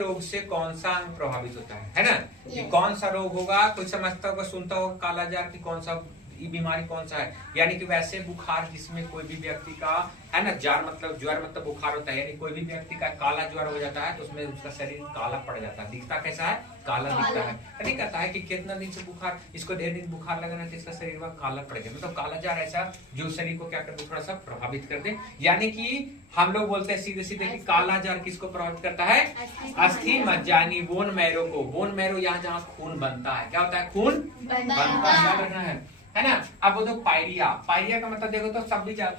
रोग से कौन सा अंग प्रभावित होता है ना? ये कौन सा रोग होगा? कोई समझता होगा, सुनता होगा कालाजार की कौन सा ये बीमारी कौन सा है? यानी कि वैसे बुखार जिसमें कोई भी व्यक्ति का है ना, जार मतलब ज्वर मतलब बुखार होता है, यानी कोई भी व्यक्ति का काला ज्वर हो जाता है तो उसमें उसका शरीर काला पड़ जाता है। दिखता कैसा है? काला दिखता है। नहीं कहता है कि कितना दिन से बुखार, इसको ढेर दिन बुखार लगना तो इसका शरीर में काला पड़ गया, मतलब काला जार ऐसा जो शरीर को क्या करते थोड़ा सा प्रभावित कर दे। यानी कि हम लोग बोलते हैं सीधे सीधे कि काला जार किसको प्रभावित करता है? अस्थि मज्जा यानी बोन मैरो को। बोन मैरो यहाँ जहाँ खून बनता है, क्या होता है? खून बनता है ना। अब वो तो पायरिया, पायरिया का मतलब देखो तो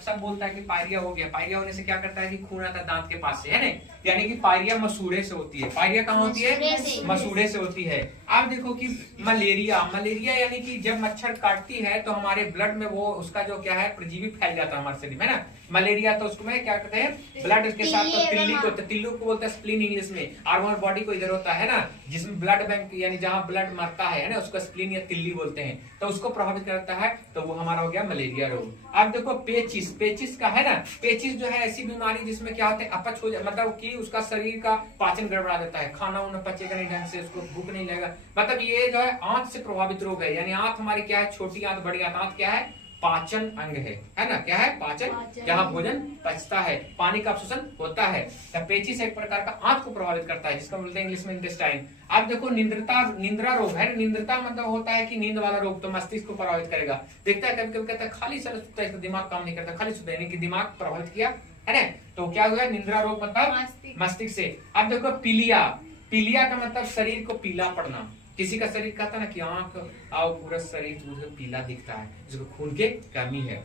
सब बोलता है कि पायरिया हो गया। पायरिया होने से क्या करता है कि खून आता है दांत के पास से, है ना। यानी कि पायरिया मसूड़े से होती है। पायरिया कहाँ होती है? मसूड़े से होती है। अब देखो कि मलेरिया, मलेरिया यानी कि जब मच्छर काटती है तो हमारे ब्लड में वो उसका जो क्या है परजीवी फैल जाता है हमारे शरीर में ना। मलेरिया तो उसको क्या कहते हैं? ब्लड के साथ तो तिल्ली को बोलते हैं स्प्लीन इंग्लिश में। और हमारे बॉडी को इधर होता है ना जिसमें ब्लड बैंक यानी जहाँ ब्लड मरता है ना उसको स्प्लीन या तिल्ली बोलते हैं। तो उसको प्रभावित करता है तो वो हमारा हो गया मलेरिया रोग। अब देखो पेचिस, पेचिस का है ना, पेचिस जो है ऐसी बीमारी जिसमें क्या होता है अपच हो जाए, मतलब कि उसका शरीर का पाचन गड़बड़ा जाता है, खाना उन्ना पचेगा नहीं ढंग से, उसको भूख नहीं लगेगा। मतलब ये जो है आंत से प्रभावित रोग है। यानी आंत हमारी क्या है? छोटी आंत बड़ी आंत। आंत क्या है? पाचन अंग है ना। क्या है? पाचन, जहाँ भोजन पचता है, पानी का अवशोषण होता है। पेचिस एक प्रकार का आंत को प्रभावित करता है जिसको बोलते हैं इंग्लिश में इंटेस्टाइन। अब देखो निंद्रा रोग है। निंद्रता मतलब होता है कि नींद वाला रोग, तो मस्तिष्क को प्रभावित करेगा। देखता है कभी कभी कहता है खाली सर सुता है, दिमाग काम नहीं करता, खाली सुता है, यानी कि दिमाग प्रभावित किया है ना। तो क्या हुआ? निंद्रा रोग मतलब मस्तिष्क से। अब देखो पीलिया, पीलिया का मतलब शरीर को पीला पड़ना। किसी का शरीर कहता ना कि आंख और पूरा शरीर पीला दिखता है, जिसको खून की कमी है।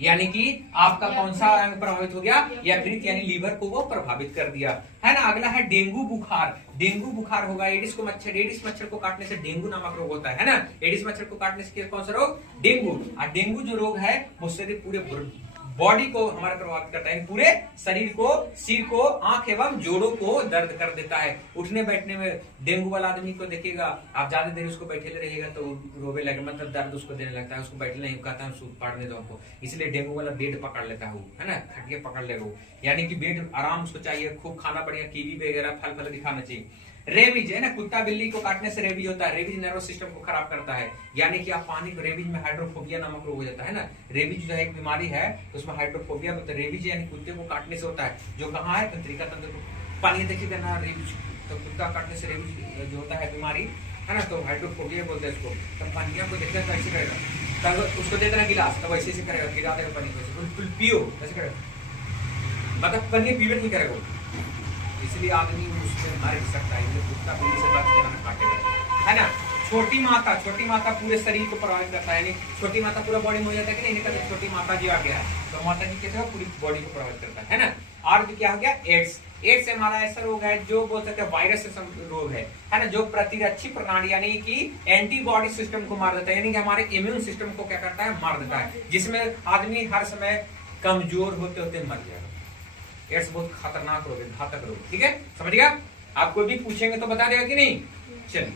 यानी कि आपका कौन सा अंग प्रभावित हो गया? यकृत यानी लीवर को वो प्रभावित कर दिया है ना। अगला है डेंगू बुखार। डेंगू बुखार होगा एडिस मच्छर को काटने से डेंगू नामक रोग होता है ना। एडिस मच्छर को काटने से कौन सा रोग? डेंगू। और डेंगू जो रोग है वो शरीर पूरे बॉडी को हमारा प्रभावित करता है, पूरे शरीर को, सिर को, आंख एवं जोड़ों को दर्द कर देता है। उठने बैठने में डेंगू वाला आदमी को देखिएगा आप, ज्यादा देर उसको बैठे रहिएगा तो रोवे लगे, मतलब दर्द उसको देने लगता है, उसको बैठने नहीं कहता है पढ़ने दो हमको। इसलिए डेंगू वाला बेड पकड़ लेता है ना, खटिया पकड़ लेगा। यानी कि बेड आराम उसको चाहिए, खूब खाना बढ़िया, कीवी वगैरह फल भी खाना चाहिए। रेबीज है ना, कुत्ता बिल्ली को काटने से रेबीज होता है। रेबीज नर्वस सिस्टम को खराब करता है। यानी कि आप पानी को, रेबीज में हाइड्रोफोबिया नामक रोग हो जाता है ना। रेबीज जो है एक बीमारी है तो उसमें हाइड्रोफोबिया होता है। रेबीज यानी कुत्ते को काटने से होता है, जो कहाँ है? तंत्रिका तंत्र को। पानी देखिएगा ना, रेबीज तो कुत्ता काटने से रेबीज जो होता है बीमारी है ना, तो हाइड्रोफोबिया बोलते हैं इसको। तो पानी को देखते तो ऐसे करेगा, तब उसको दे देना गिलास, तब ऐसे करेगा, गिरा देगा पानी को, बिल्कुल पियो ऐसे करेगा, मतलब पानी पीवे नहीं करेगा। इसलिए आदमी उसमें मर सकता है, कुत्ता बिल्ली से बच के काटेगा, है ना। छोटी माता पूरे शरीर को प्रभावित करता है। यानी छोटी माता पूरा बॉडी में हो जाता है कि नहीं कहते छोटी माता जी आ गया है, तो माता जी कैसे पूरी बॉडी को प्रभावित करता है ना। और क्या हो गया? एड्स। एड्स हमारा ऐसा रोग है जो बोल सकते हैं वायरस से रोग है ना, जो प्रतिरक्षी प्रणाली यानी कि एंटीबॉडी सिस्टम को मार देता है, यानी कि हमारे इम्यून सिस्टम को क्या करता है? मार देता है, जिसमें आदमी हर समय कमजोर होते होते मर जाएगा। एड्स बहुत खतरनाक रोग है, घातक रोग। ठीक है, समझ गया? आप कोई भी पूछेंगे तो बता देगा कि नहीं? चलिए।